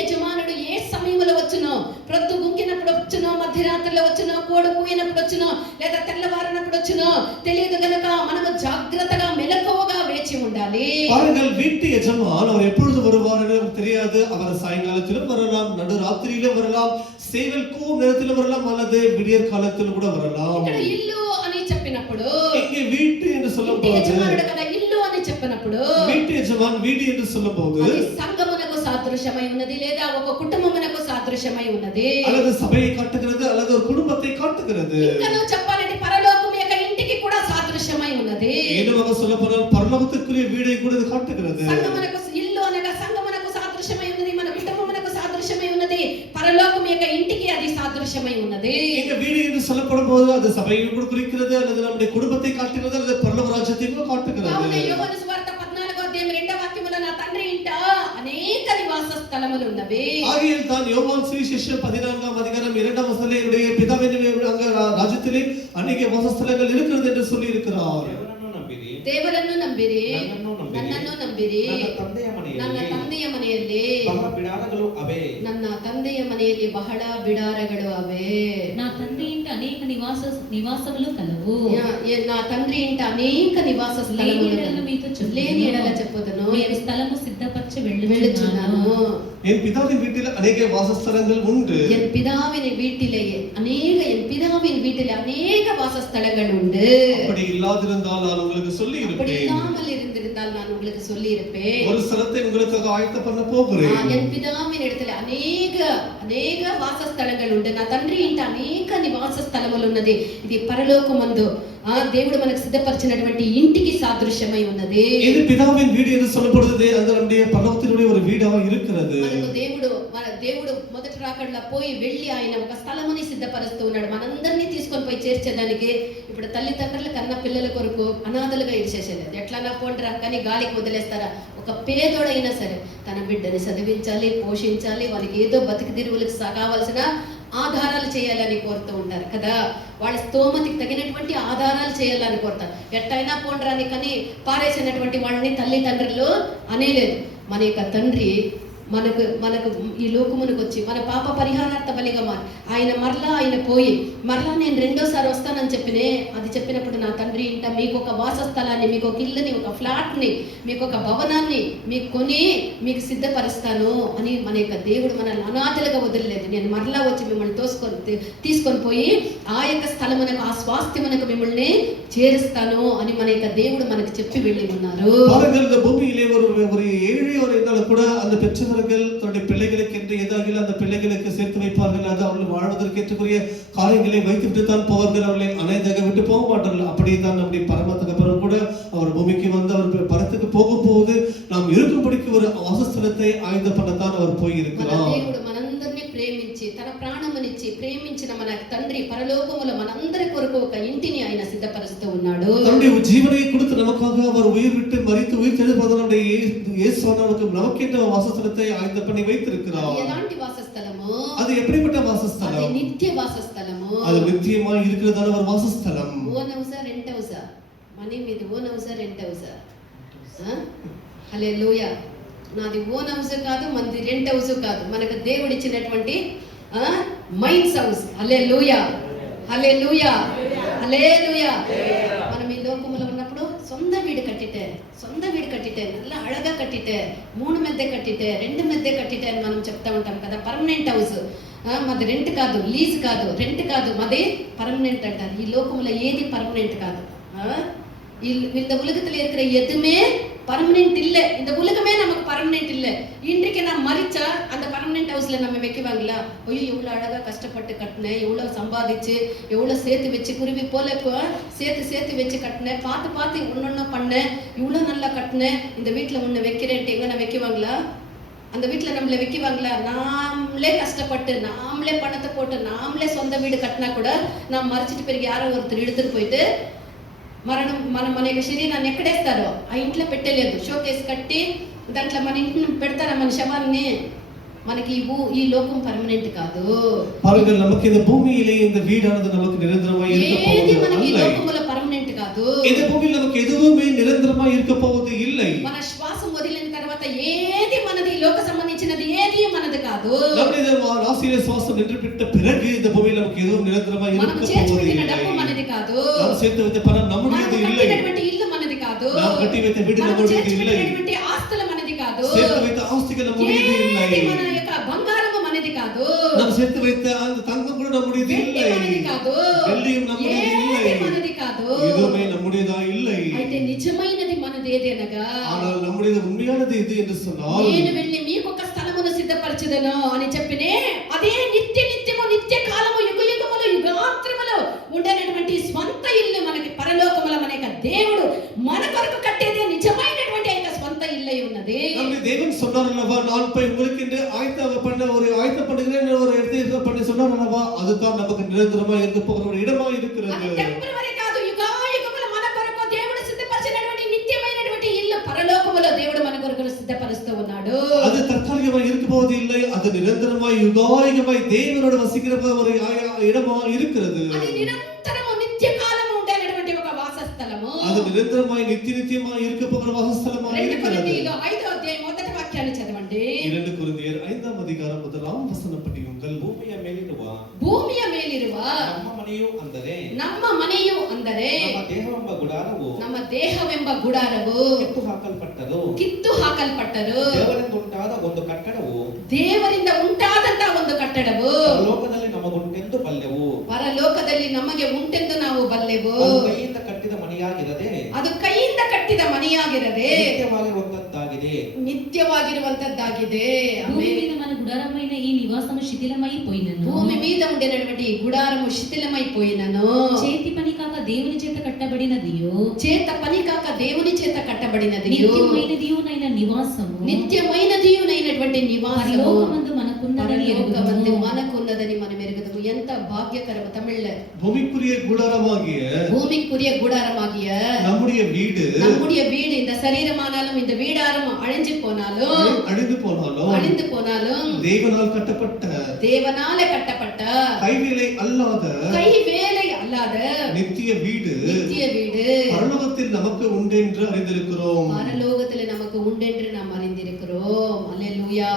యజమానుడు ఏ సమయంలో వచ్చునో, ప్రొద్దు గుంకినప్పుడు వచ్చునో, మధ్యరాత్రిలో వచ్చునో, కోడి కూయినప్పుడు వచ్చునో, లేదా తెల్లవారినప్పుడు వచ్చునో తెలియదు కనుక మనము జాగ్రత్తగా మెలకువగా వేచి ఉండాలి. பாருங்கள், வீட்டு எஜமான் அவர் எப்பொழுது வருவார் என்று தெரியாது. அவர் சாயங்காலத்திலும் வரலாம், நடுராத்திரியிலும் வரலாம், சேவல் கூவும் நேரத்திலும் வரலாம், அல்லது விடியற் காலத்திலும் கூட வரலாம். ఇక్కడ ఇల్లు అని చెప్పినప్పుడు இங்கே வீட்டு என்று சொல்லும்போது యజమానుడు కదా ఇల్లు అని చెప్పినప్పుడు வீட்டு எஜமான் வீடு என்று சொல்லும்போது అది సంఘమునకు సాదృశ్యమై ఉన్నది, లేదా ఒక కుటుంబమునకు సాదృశ్యమై ఉన్నది, அல்லது சபையை காட்டுகிறது, அல்லது ஒரு குடும்பத்தை காட்டுகிறது. ఇంకా చెప్పాలంటే పరలోకం యొక్క ఇంటికి కూడా సాదృశ్యమై ఉన్నది. இன்னுமாக சொல்லப்போனால் பரலோகத்துக்குரிய வீடை கூட இது காட்டுகிறது. సంఘమునకు ఇల్లు అనగా సంఘమునకు సాదృశ్యమై ఉన్నది, మన కుటుంబమునకు సాదృశ్యమై ఉన్నది, పరలోకం యొక్క ఇంటికి అది సాదృశ్యమై ఉన్నది. இங்க வீடு என்று சொல்லப்படும்போது அது சபையை கூட குறிக்கிறது, அல்லது நம்முடைய குடும்பத்தை காட்டுகிறது, அல்லது பரலோக ராஜ்யத்தை கூட காட்டுகிறது. యోహాను సువార్త 14వ అధ్యాయం 2వ వాక్యములో నా తండ్రి ఇంట అనేక నివాస స్థలములు ఉన్నవి. ஆகையால் தான் யோவான் சுவிசேஷம் 14ஆம் அதிகாரம் 2ஆம் வசனத்திலே என்னுடைய பிதாவின் அங்க ராஜ்யத்திலே அநேக வாசஸ்தலங்கள் இருக்கிறது என்று சொல்லி இருக்கிறார். ದೇವರನ್ನು ನಂಬಿರಿ, ನನ್ನನ್ನು ನಂಬಿರಿ. ನನ್ನ ತಂದೆಯ ಮನೆಯಲ್ಲಿ ಬಹಳ ಬಿಡಾರಗಳು ಅವೆ. నా తండ్రి ఇంట అనేక నివాసములు కలవు. నా తండ్రి ఇంట అనేక నివాస స్థలములు మీతో లేని ఎడల చెప్పుదును. నేను స్థలము సిద్ధపరచి వెళ్ళుచున్నాను. என் பிதாவின் வீட்டில் அநேக வாசஸ்தலங்கள் உண்டு. என் பிதாவின் வீட்டிலே அநேக வாசஸ்தலங்கள் உண்டு. அப்படி இல்லாதிருந்தால் நான் உங்களுக்கு சொல்லி அப்படி இருப்பேன். இல்லாமல் இருந்திருந்தால் நான் உங்களுக்கு சொல்லி இருப்பேன். ஒரு ஸ்தலத்தை உங்களுக்காக ஆயத்தம் பண்ண போகிறேன். என் பிதாவின் இடத்துல அநேக వాసస్థలங்கள் ఉండే నా తండ్రి ఇంట అనేక నివాస స్థలములు ఉన్నది. ఇది పరలోకమందు దేవుడు మనకు సిద్ధపరిచినటువంటి ఇంటికి సాదృశ్యమై ఉన్నది. இது பிதாவின் வீடு என்று சொல்லப்படுகிறது. அது நம்முடைய பரலோகத்தினுடைய ஒரு வீடாக இருக்கிறது. మన దేవుడు మొదటి రాకడలో పోయి వెళ్ళి ఆయన ఒక స్థలముని సిద్ధపరుస్తూ ఉన్నాడు. మనందరినీ తీసుకొని పోయి చేర్చేదానికి. ఇప్పుడు తల్లిదండ్రులు కన్న పిల్లల కొరకు అనాథలుగా ఇడిచేసేలేదు. ఎట్లన్నా పోండిరా కానీ గాలికి వదిలేస్తారా? ఒక పేదోడైనా సరే తన బిడ్డని చదివించాలి, పోషించాలి, వాళ్ళకి ఏదో బతికి తిరుగులకు కావాల్సిన ఆధారాలు చేయాలని కోరుతూ ఉంటారు కదా. వాళ్ళ స్తోమతికి తగినటువంటి ఆధారాలు చేయాలని కోరుతారు. ఎట్టయినా పోండ్రాని కానీ పారేసినటువంటి వాళ్ళని తల్లిదండ్రులు అనేలేదు. మన యొక్క తండ్రి మనకు ఈ లోకమునకు వచ్చి మన పాప పరిహారార్థ బలిగా ఆయన పోయి మరలా నేను రెండోసారి వస్తానని అది చెప్పినప్పుడు నా తండ్రి ఇంట మీకు ఒక వాసస్థలాన్ని, మీకు ఒక ఇల్లుని, ఒక ఫ్లాట్ని, మీకు ఒక భవనాన్ని మీకు కొని మీకు సిద్ధపరుస్తాను అని మన యొక్క దేవుడు మనల్ని అనాథలుగా వదిలేదు. నేను మరలా వచ్చి మిమ్మల్ని తీసుకొని పోయి ఆ యొక్క స్థలమునకు, ఆ స్వాస్థ్యమునకు మిమ్మల్ని చేరుస్తాను అని మన యొక్క దేవుడు మనకు చెప్పి వెళ్ళి ఉన్నారు. பூமியிலே ஒரு ஏழையோர் இருந்தாலும் கூட அந்த பெற்றவர்கள் தன்னுடைய பிள்ளைகளுக்கு என்று ஏதாவது அந்த பிள்ளைகளுக்கு சேர்த்து வைப்பார்கள். அது அவர்கள் வாழ்வதற்கு ஏற்றக்கூடிய காரியங்களை வைத்துவிட்டு தான் போவார்கள். அவர்களை அனைதாக விட்டு போக மாட்டார்கள். அப்படியே தான் நம்முடைய பரமத்துக்கு அப்புறம் கூட அவர் பூமிக்கு வந்து அவர் பரத்துக்கு போகும்போது நாம் இருக்கும்படிக்கு ஒரு வாசஸ்தலத்தை ஆயத்தம் பண்ணத்தான் அவர் போயிருக்கிறார். మనందరినీ ప్రేమించి తన ప్రాణమునిచ్చి ప్రేమించిన మన తండ్రి పరలోకములో మనందరి కొరకు ఒక ఇంటిని ఆయన సిద్ధపరుస్తూ ఉన్నాడు. தன்னுடைய ஜீவனை கொடுத்து நமக்காக அவர் உயிர் விட்டு மரித்து உயிர் தெழுந்தபோது இயேசுவானவருக்கு நமக்கென்ற வாசஸ்தலத்தை ஆயத்தம் பண்ணி வைத்திருக்கிறார். ఎలాంటి వాసస్థలము? அது எப்படிப்பட்ட வாசஸ்தலம்? అది నిత్య వాసస్థలము. அது நித்தியமாய் இருக்கிறதான ஒரு வாசஸ்தலம். ఓన్ హౌసా రెంట్ హౌసా? మనీ మీది ఓన్ హౌసా రెంట్ హౌసా? హల్లెలూయా. నాది ఓన్ హౌస్ కాదు, మనది రెంట్ హౌస్ కాదు. మనకు దేవుడు ఇచ్చినటువంటి మైన్స్ హౌస్. హల్లెలూయా, హల్లెలూయా, హల్లెలూయా. మనం ఈ లోకములో ఉన్నప్పుడు సొంత వీడు కట్టితే நல்ல అழగా కట్టితే 3 మెద్దె కట్టితే 2 మెద్దె కట్టితే అని మనం చెప్తా ఉంటాం కదా. Permanent house. మాది రెంట్ కాదు, లీజ్ కాదు, రెంట్ కాదు, మాది పర్మనెంట్ అంటారు. ఈ లోకములో ఏది పర్మనెంట్ కాదు. இந்த உலகத்துல இருக்கிற எதுவுமே பர்மனெண்ட் இல்லை. இந்த உலகமே நமக்கு பர்மனெண்ட் இல்லை. இன்றைக்கு நான் மறிச்சா அந்த பர்மனெண்ட் ஹவுஸ்ல நம்ம வைக்குவாங்களா? ஐயோ எவ்வளவு அழகா கஷ்டப்பட்டு கட்டினேன், எவ்வளவு சம்பாதிச்சு, எவ்வளவு சேர்த்து வச்சு, குருவி போல சேர்த்து வச்சு கட்டினேன், பார்த்து ஒன்னொன்னு பண்ணேன், இவ்வளவு நல்லா கட்டினேன், இந்த வீட்டுல ஒண்ணு வைக்கிறேன்ட்டு எங்க நான் வைக்குவாங்களா? அந்த வீட்டுல நம்மள வைக்குவாங்களா? நாமளே கஷ்டப்பட்டு, நாமளே பணத்தை போட்டு, நாமளே சொந்த வீடு கட்டினா கூட நான் மறிச்சிட்டு பிறகு யாரோ ஒருத்தர் எடுத்துட்டு போயிட்டு మన యొక్క శరీరాన్ని ఎక్కడేస్తారో ఆ ఇంట్లో పెట్టలేదు. షోకేస్ కట్టి దాంట్లో మన ఇంటిని పెడతారా మన శవాన్ని? మనకి ఈ లోకం పర్మనెంట్ కాదు. பாருங்கள், நமக்கு இந்த பூமியிலே இந்த வீடானது நமக்கு நிரந்தரமாய் இருக்க போவது இல்லை. మనకి ఈ இல்லை. లోకములో పర్మనెంట్ కాదు. இந்த பூமியில் நமக்கு எதுவுமே நிரந்தரமாய் இருக்க போவது இல்லை. మన శ్వాసం వదిలిన తర్వాత ఏది మనది, లోక సంబంధించినది ఏది మనది కాదు. நம்முடைய ஆசிரிய சுவாசம் நின்றுவிட்ட பிறகு இந்த பூமியில் நமக்கு எதுவும் நிரந்தரமாய் இருக்க போவது இல்லை. డబ్బు మనది కాదు. நாம் சேர்த்து வைத்த பணம் நம்முடையது இல்லை. ఇల్లు మనది కాదు. நாம் கட்டி வைத்த வீடு நம்முடையது இல்லை. ఆస్తులు మనది కాదు. சேர்த்து வைத்த ஆஸ்திகள் நம்முடையது இல்லை. మన యొక్క బంగారము మనది కాదు. நாம் சேர்த்து வைத்த அந்த தங்கம் கூட நம்முடையது இல்லை. మనది కాదు. வெள்ளியும் நம்முடையது இல்லை. మనది కాదు. எதுவுமே நம்முடையதா இல்லை. అయితే నిజమైనది మనదేదనగా, ஆனால் நம்முடையது உண்மையானது இது என்று சொன்னால், నేను వెళ్ళి మీకు ఒక స్థలమును సిద్ధపరచుదను అని చెప్పినే అదే నిత్యము నిత్య కాలము యుగయుగములు యుగాంతరములు ఉండేటటువంటి స్వంత ఇల్లు మనకి పరలోకముల మన యొక్క దేవుడు మన కొరకు కట్టేదే నిజమైనటువంటి యొక్క స్వంత ఇల్లై ఉన్నది. நம்முடைய தேவன் சொன்னார் அல்லவா, நான் போய் உங்களுக்கு என்று ஆயத்தம் பண்ணுகிறேன் ஒரு இடத்தை பண்ணி சொன்னார் அல்லவா, அதுதான் நமக்கு நிரந்தரமா இருக்க போகிற ஒரு இடமா இருக்கிறது. టెంపరరీ కాదు, యుగయుగములు మన కొరకు దేవుడు సిద్ధపరిచినటువంటి నిత్యమైనటువంటి ఇల్లు పరలోకములో దేవుడు మన కొరకు సిద్ధపరుస్తూ ఉన్నాడు. அது தற்காலிகமாக இருக்க போவது இல்லை. அது நிரந்தரமாய் யுகாயுகமாய் தேவனோடு வசிக்கிற ஒரு இடமா இருக்கிறது. అది నిరంతరము నిత్య కాలము ఉండేటటువంటి ఒక వాసస్థలము. அது நிரந்தரமாய் நித்தியமாய் இருக்க போகிற வாசஸ்தலமா இருக்கிறது. 5వ అధ్యాయం మొదటి వాక్యాన్ని చదవండి. 2 కొరింథీయర్ 5వ అధికారం 1వ వచనం ಪಠಿಯುங்கள். ಭೂಮಿಯ ಮೇಲಿರುವ ಭೂಮಿಯ ಮೇಲಿರುವ ನಮ್ಮ ಮನೆಯು ಅಂದರೆ ನಮ್ಮ ದೇಹವೆಂಬ ಗುಡಾರವು ನಮ್ಮ ದೇಹವೆಂಬ ಗುಡಾರವು ಕಿತ್ತು ಹಾಕಲ್ಪಟ್ಟರು. ಕಿತ್ತು ಹಾಕಲ್ಪಟ್ಟರು. ದೇವರಿಂದ ಉಂಟಾದ ಒಂದು ಕಟ್ಟಡವು ದೇವರಿಂದ ಉಂಟಾದಂತಹ ಒಂದು ಕಟ್ಟಡವು ಲೋಕದಲ್ಲಿ ನಮಗುಂಟೆಂದು ಬಲ್ಲೆವು. ಪರಲೋಕದಲ್ಲಿ ನಮಗೆ ಉಂಟೆಂದು ನಾವು ಬಲ್ಲೆವು. ಅದು ಕೈಯಿಂದ ಕಟ್ಟಿದ ಮನೆಯಾಗಿರದೆ ಅದು ಕೈಯಿಂದ ಕಟ್ಟಿದ ಮನೆಯಾಗಿರದೆ ನಿತ್ಯವಾಗಿರುವಂತದ್ದಾಗಿದೆ. నిత్యವಾಗಿರುವಂತದ್ದಾಗಿದೆ. భూమి మీద మన గుడారమైన ఈ నివాసము శిథిలమైపోయినను. భూమి మీద ఉండేటువంటి ఈ గుడారము శిథిలమైపోయినను. చేతి పని కాక దేవుని చేత కట్టబడినదియో, చేత పని కాక దేవుని చేత కట్టబడినది నిత్యమైనదియునైన నివాసము, నిత్యమైనదియునైనటువంటి నివాసము పరలోకమందు మనకున్నదని పరలోకమందు ఎరుగుదుము. మనకున్నదని మనం ఎరుగుదుము. ఎంత பாக்கியகரம் தமிழ்ல. பூமிக்குரிய கூடாரமாகிய பூமிக்குரிய கூடாரமாகிய நம்முடைய வீடு இந்த சரீரமானாலும் இந்த வீடாரம் அழிஞ்சு போனாலும் தேவனால் கட்டப்பட்ட கைவேலை அல்லாத நித்திய வீடு பரலோகத்தில் நமக்கு உண்டு என்று அறிந்திருக்கிறோம். పరలోకத்தில் நமக்கு ఉండెండ్రు நாம் அறிந்திருக்கிறோம். హల్లెలూయా.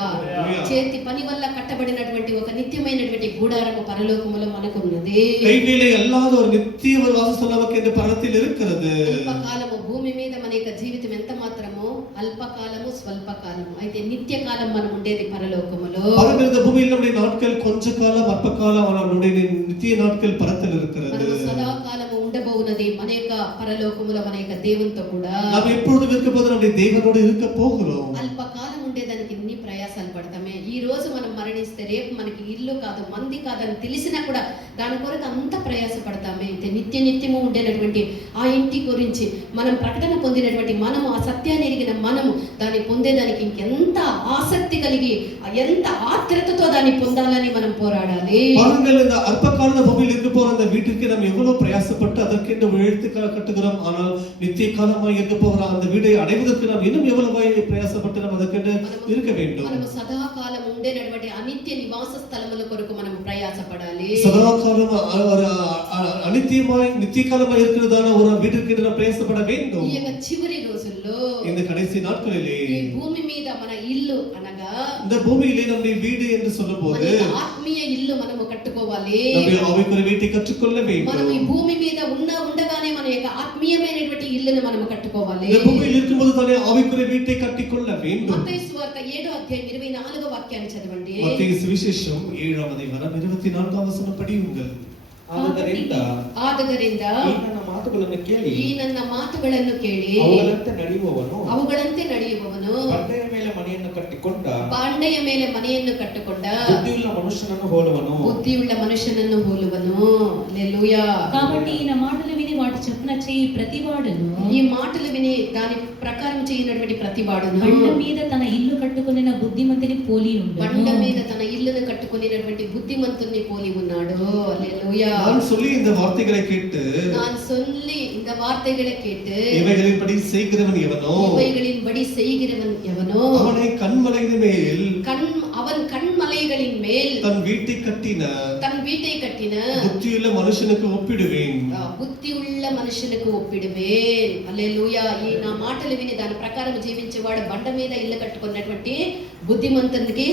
చేతి పని వల్ల కట్టబడినటువంటి ఒక నిత్యమైనటువంటి గుడారము పరలోకములో మనకు ఉన్నది. கைவேலை అల్లాద ஒரு நித்திய வாசம் நமக்கு இந்த பரலோகத்தில் இருக்கிறது. అల్పకాలము భూమి మీద మన యొక్క జీవితం ఎంత మాత్రమో అల్పకాలము స్వల్పకాలము. అయితే నిత్య కాలం మనం ఉండేది పరలోకములో. பரலோக பூமியில் நம்முடைய நாட்கள் கொஞ்ச காலம் அற்ப காலம் நம்முடைய நித்திய நாட்கள் பரத்தில் இருக்கிறது. మనం సదాకాలము ఉండబోవునది మన యొక్క పరలోకములో మన యొక్క దేవునితో కూడా. நாம் எப்பொழுது இருக்க போது நம்முடைய தேவனோடு இருக்க போகிறோம். అల్పకాలం ఉండేదానికి ఇన్ని ప్రయాసాలు పడతామే. ఈ రోజు మనం మరణిస్తే రేపు మనకి ఇల్లు కాదు మంది కాదని తెలిసినా కూడా దాని కొరకు అంత ప్రయాస పడతామే. అయితే నిత్యము ఉండేటటువంటి ఆ ఇంటి గురించి మనం ప్రకటన పొందినటువంటి మనము, ఆ సత్యాన్ని ఎరిగిన మనము దాన్ని పొందేదానికి ఇంకెంత ఆసక్తి కలిగి ఎంత ఆత్రతతో దాన్ని పొందాలని మనం పోరాడాలి. பாருங்கள், இந்த அற்ப கால பூமியில் இருக்க போற அந்த வீட்டிற்கு நாம் எவ்வளவு பிரயாசப்பட்டு அதற்கென்று உழைத்து கட்டுகிறோம். ஆனால் நித்திய காலமாய் இருக்க போகிற அந்த வீடை அடைவதற்கு நாம் இன்னும் எவ்வளவு பிரயாசப்பட்டு நாம் அதற்கென்று இருக்க வேண்டும். మనము సదాకాలం ఉండేటటువంటి అనిత్య నివాస స్థలముల కొరకు మనం ప్రయాసపడాలి. சதாகாலம் அனித்தியமாய் நித்திய காலமாய் இருக்கிறதான ஒரு வீட்டிற்கு நாம் பிரயாசப்பட வேண்டும். ఈ యొక్క చివరి రోజుల్లో இந்த கடைசி நாட்களிலே ఈ భూమి మీద మన ఇల్లు అనగా இந்த பூமியிலே நம்முடைய வீடு என்று சொல்லும்போது ఆత్మీయ ఇల్లు మనము కట్టుకోవాలి. நம்முடைய ஆவிக்குரிய வீட்டை கற்றுக்கொள்ள మనం ఈ வேண்டும். భూమి మీద ఉండగానే మన యొక్క ఆత్మీయమైనటువంటి ఇల్లును మనము కట్టుకోవాలి. இந்த பூமியில் இருக்கும்போது தானே ஆவிக்குரிய வீட்டை கட்டிக்கொள்ள வேண்டும். మత్తయి సువార్త 7వ అధ్యాయం 24వ వాక్యాన్ని చదవండి. மத்தேயு சுவிசேஷம் 7వ అధ్యాయం 24వ వచనం படியுங்கள். ಆದುದರಿಂದ ಈ ನನ್ನ ಮಾತುಗಳನ್ನು ಕೇಳಿ ಅವುಗಳಂತೆ ನಡೆಯುವವನು ಬಂಡೆಯ ಮೇಲೆ ಮನೆಯನ್ನು ಕಟ್ಟಿಕೊಂಡ ಬುದ್ಧಿಯುಳ್ಳ ಮನುಷ್ಯನನ್ನು ಹೋಲುವನು. హల్లెలూయా. కాబట్టి ఈయన మాటలు విని వాటి చొప్పున చేయి ప్రతివాడును, ఈ మాటలు విని దాని ప్రకారం చేయనటువంటి ప్రతివాడును బండ మీద తన ఇల్లు కట్టుకొనిన బుద్ధిమంతుని పోలి ఉండును. బండ మీద తన ఇల్లును కట్టుకొనినటువంటి బుద్ధిమంతుని పోలి ఉన్నాడు. హల్లెలూయా. நான் சொல்லி இந்த வார்த்தைகளை கேட்டு இவைகளின்படி செய்கிறவன் எவனோ அவனை கண்மலைகளின் மேல் தன் வீட்டை கட்டின புத்தியுள்ள மனுஷனுக்கு ஒப்பிடுவேன். హల్లెలూయా. ఈ నా మాటలు విని దాని ప్రకారం జీవించేవాడు బండ మీద ఇల్లు కట్టుకున్నటువంటి బుద్ధిమంతునికి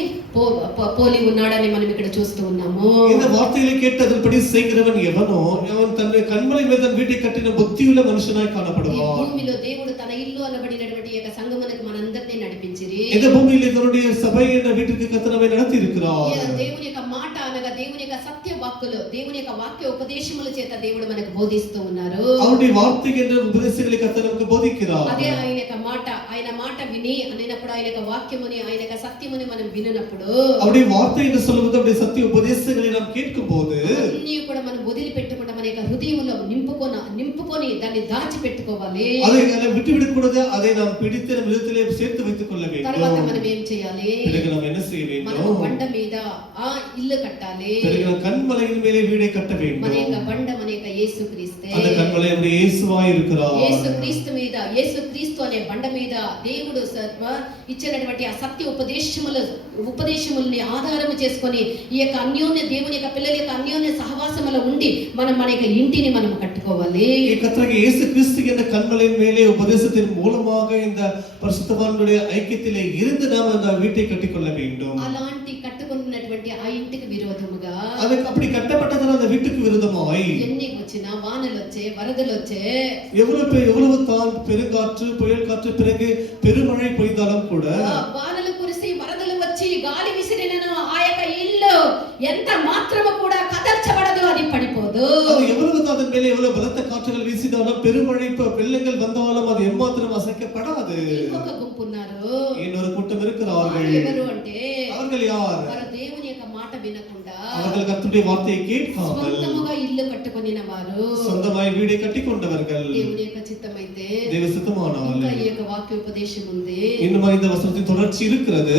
పోలి ఉన్నాడని మనం ఇక్కడ చూస్తూ ఉన్నాము. இந்த வார்த்தைகளை கேட்டு அதன்படி செய்கிறவன் எவனோ அவன் தன் கண்மலை మీద தன் வீட்டை கட்டின புத்தியுள்ள மனுஷனாய் காணப்படுவான். భూమిలో దేవుడు తన ఇల్లు అనబడినటువంటి యొక్క సంగమనకు మనందరినీ నడిపించిరి. இந்த பூமியிலே தன்னுடைய சபை என்ற வீட்டுக்கு கர்த்தர் நம்மை நடத்தி இருக்கிறார். దేవుని యొక్క మాట అనగా దేవుని యొక్క సత్య వాక్కులు, దేవుని యొక్క వాక్య ఉపదేశముల చేత దేవుడు మనకు బోధిస్తూ ఉన్నారు. அவருடைய வார்த்தை என்ற உபதேசங்களை கர்த்தர் நமக்கு போதிக்கிறார். అదే ఆయన యొక్క మాట, ఆయన మాట విని అనేటప్పుడు ఆయన యొక్క వాక్యముని, ఆయన యొక్క సత్యముని మనం విన్నప్పుడు, அவருடைய வார்த்தை என்று சொல்லும்போது அவருடைய சத்திய உபதேசங்களை நாம் கேட்கும்போது అన్నీ కూడా మనం వదిలిపెట్టకుండా మన యొక్క హృదయంలో నింపుకొని దాన్ని దాచిపెట్టుకోవాలి. அதை விட்டு விடக்கூடாது. அதை நாம் பிடித்து நம் இதயத்திலே சேர்த்து வைத்துக் கொள்ள வேண்டும். తర్వాత మనం ఏం చేయాలి? பிறகு நாம் என்ன செய்ய வேண்டும்? మనం బండ మీద ఆ ఇల్లు కట్టాలి. பிறகு நாம் கண்மலையின் மேலே வீடை கட்ட வேண்டும். మన యొక్క బండ మన యొక్క యేసుక్రీస్తే. அந்த கண்மலை நம்முடைய இயேசுவாய் இருக்கிறார். యేసుక్రీస్తు మీద, యేసుక్రీస్తు అనే బండ మీద దేవుడు ఇచ్చినటువంటి ఆ సత్య ఉపదేశముల్ని ఆధారము చేసుకొని ఈ యొక్క అన్యోన్య దేవుని యొక్క పిల్లల యొక్క అన్యోన్య సహవాసములో ఉండి మనం మన యొక్క ఇంటిని మనం కట్టుకోవాలి. கர்த்தராகிய இயேசு கிறிஸ்து என்ற கண்மலையின் மேலே உபதேசத்தின் மூலமாக இந்த பரிசுத்தவான்களுடைய ஐக்கியத்திலே இருந்து நாம் அந்த வீட்டை கட்டிக்கொள்ள வேண்டும். అలాంటి కట్టుకున్నటువంటి ఆ ఇంటికి విరోధముగా அது அப்படி கட்டப்பட்டதான அந்த வீட்டுக்கு விரோதமாய் ఎన్ని ఇచ్చినా వానలు వచ్చే వరదలు వచ్చే எவ்வளவு தான் பெருங்காற்று புயல் காற்று பிறகு பெருமழை பெய்தாலும் கூட వానలు కురిసి వరదలు వచ్చి గాలి విసిరినను ఆ యొక్క ఇల్లు ఎంత మాత్రము కూడా కదర్చబడదు, అది పడిపోదు. அது எவ்வளவு தான் அதன் மேலே எவ்வளவு பலத்த காற்றுகள் வீசினாலும் பெருமழை வெள்ளங்கள் வந்தாலும் அது எம்மாத்திரம் அசைக்கப்படாது. ఇంకొక గుంపు ఉన్నారు, இன்னொரு கூட்டம் இருக்கிறார்கள். ఎవరు అంటే அவர்கள் யார்? వారు దేవుని యొక్క మాట వినకుండా அவர்கள் கர்த்தருடைய வார்த்தையை கேட்காமல் సొంతముగా ఇల్లు కట్టుకొనిన వారు, சொந்தமாய் வீடை கட்டி கொண்டவர்கள். దేవుని యొక్క చిత్తమైతే தேவ சித்தமானால் ఇంకా ఈ యొక్క వాక్యోపదేశం ఉంది. இன்னும் இந்த வசனத்தின் தொடர்ச்சி இருக்கிறது.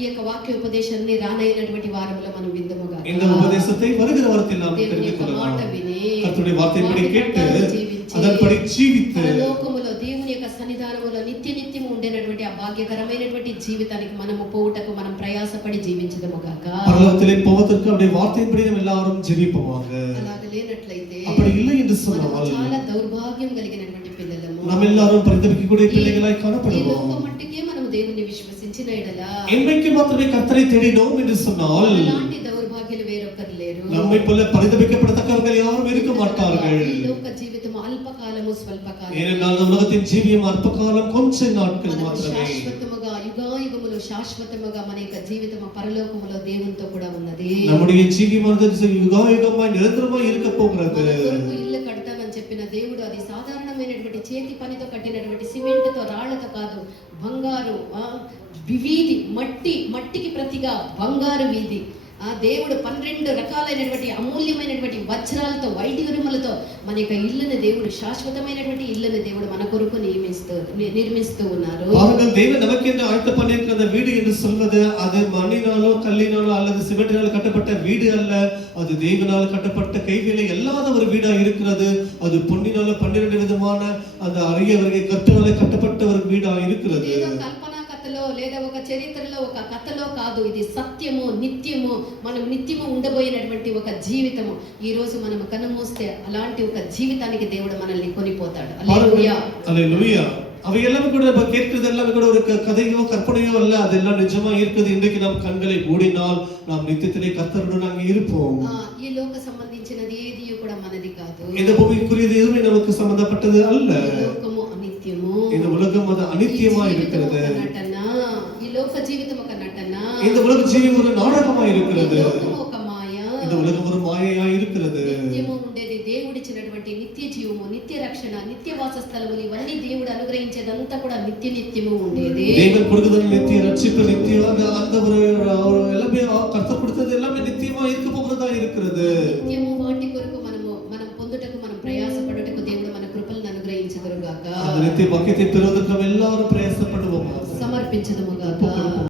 ఈ యొక్క వాక్యోపదేశాన్ని రానైనటువంటి వారంలో మనం విందుముగా இந்த உபதேசத்தை வருகிற வாரத்தில் நாம் దేవుని தெரிந்து యొక్క கொள்ளலாம். మాట విని கர்த்தருடைய வார்த்தையின்படி கேட்டு జీవించి அதன்படி ஜீவித்து పరలోకములో దేవుని యొక్క సన్నిధానములో నిత్యము ఉండేటటువంటి ఆ భాగ్యకరమైనటువంటి జీవితానికి మనము పోవుటకు మనం ప్రయాసపడి జీవించదము గాక. பரலோகத்திலே போவதற்கு அவருடைய வார்த்தையின்படி நாம் எல்லாரும் ஜெபிப்போமாக. అలాగ లేనట్లయితే அப்படி இல்லை என்று మనము சொன்னால் చాలా దౌర్భాగ్యం కలిగినటువంటి పిల్లలము. நாம் எல்லாரும் பரிதபிக்கக்கூடிய பிள்ளைகளாய் ఈ காணப்படுவோம். లోక మట్టికే మనము దేవుని విశ్వసించిన ఎడల இன்றைக்கு மாத்திரமே கர்த்தரை தேடினோம் என்று சொன்னால் అలాంటి దౌర్భాగ్యులు వేరొకరు లేరు. நம்மை போல பரிதபிக்கப்படத்தக்கவர்கள் யாரும் இருக்க மாட்டார்கள். ఈ లోక జీవితం అల్పకాలము స్వల్పకాలము. ஏனென்றால் இந்த உலகத்தின் ஜீவியம் அற்ப காலம் கொஞ்ச நாட்கள் మనము మాత్రమే. శాశ్వతముగా యుగాయుగములు శాశ్వతముగా మన యొక్క జీవితం పరలోకములో దేవునితో కూడా ఉన్నది. நம்முடைய ஜீவியமானது யுகாயுகமாய் நிரந்தரமாய் இருக்க போகிறது. మన కొరకు ఇల్లు కడతామని చెప్పిన దేవుడు అది సాధారణమైనటువంటి చేతి పనితో కట్టినటువంటి సిమెంట్తో రాళ్లతో కాదు, బంగారు వీధి మట్టికి ప్రతిగా బంగారు వీధి. ఆ దేవుడు 12 రకాలైనటువంటి అమూల్యమైనటువంటి వజ్రాలతో వైఢూర్యములతో మన యొక్క ఇల్లుని దేవుడు శాశ్వతమైనటువంటి ఇల్లుని దేవుడు మన కొరకు నిర్మిస్తూ ఉన్నారు. பாருங்கள், தேவன் நமக்கென்று ஆயத்த பண்ணியிருக்கிற அந்த வீடு என்று சொல்வது அது மண்ணினாலோ கல்லினாலோ அல்லது சிமெண்டினாலோ கட்டப்பட்ட வீடு அல்ல. அது தேவனால் கட்டப்பட்ட கைவேலை அல்லாத ஒரு வீடா இருக்கிறது. அது பொன்னினால 12 விதமான அந்த அரிய வகை கற்களால் கட்டப்பட்ட ஒரு வீடா இருக்கிறது. ఏదో కల్పనా కథలో లేదా ఒక చరిత్రలో ఒక కథలో కాదు, ఇది సత్యము, నిత్యము, మనం నిత్యము ఉండబోయేటటువంటి ఒక జీవితము. ఈ రోజు మనం కనుమూస్తే అలాంటి ఒక జీవితానికి దేవుడు మనల్ని కొనిపోతాడు. హల్లెలూయా, ஹல்லேலூயா. அவை எல்லாமே கூட நம்ம கேட்கிறது எல்லாமே கூட ஒரு கதையோ கற்பனையோ அல்ல, அதெல்லாம் நிஜமா இருக்குது. இன்றைக்கு நாம் கண்களை மூடினால் நாம் நித்தியத்திலே கர்த்தருடன் அங்கே இருப்போம். ఈ లోక సంబంధించినది ఏది కూడా మనది కాదు. இந்த பூமிக்குரியது எதுவுமே நமக்கு சம்பந்தப்பட்டது அல்ல. ఈ లోకము అనిత్యము, இந்த உலகம் அது அனித்தியமா இருக்கிறது. ఈ లోక జీవితం ఒక నటన, இந்த உலக ஜீவியம் ஒரு நாடகமா இருக்கிறது. ఈ లోకము ఒక మాయ, இந்த உலகம் ஒரு மாயையா இருக்கிறது. నిత్యము ఉండేది దేవుడిచ్చినటువంటి నిత్య జీవము, నిత్య రక్షణ, నిత్య వాసస్థలములు, ఇవన్నీ దేవుడు అనుగ్రహించేదంతా కూడా నిత్యము ఉండేది. தேவன் கொடுக்குற நித்திய ரட்சிப்பு, நித்திய அந்த ஒரு எல்லாமே கர்த்தர் கொடுத்தது எல்லாமே நித்தியமா இருக்க போகிறதா இருக்கிறது. నిత్యము వాటి కొరకు మనం పొందుటకు మనం ప్రయాసపడుటకు దేవుడు మన కృపలను అనుగ్రహించుదురుగాక. அந்த நித்திய பாக்கியத்தை பெறுவதற்கு நாம் எல்லாரும் பிரயாசப்படுவோம், సమర్పించదుముగాక.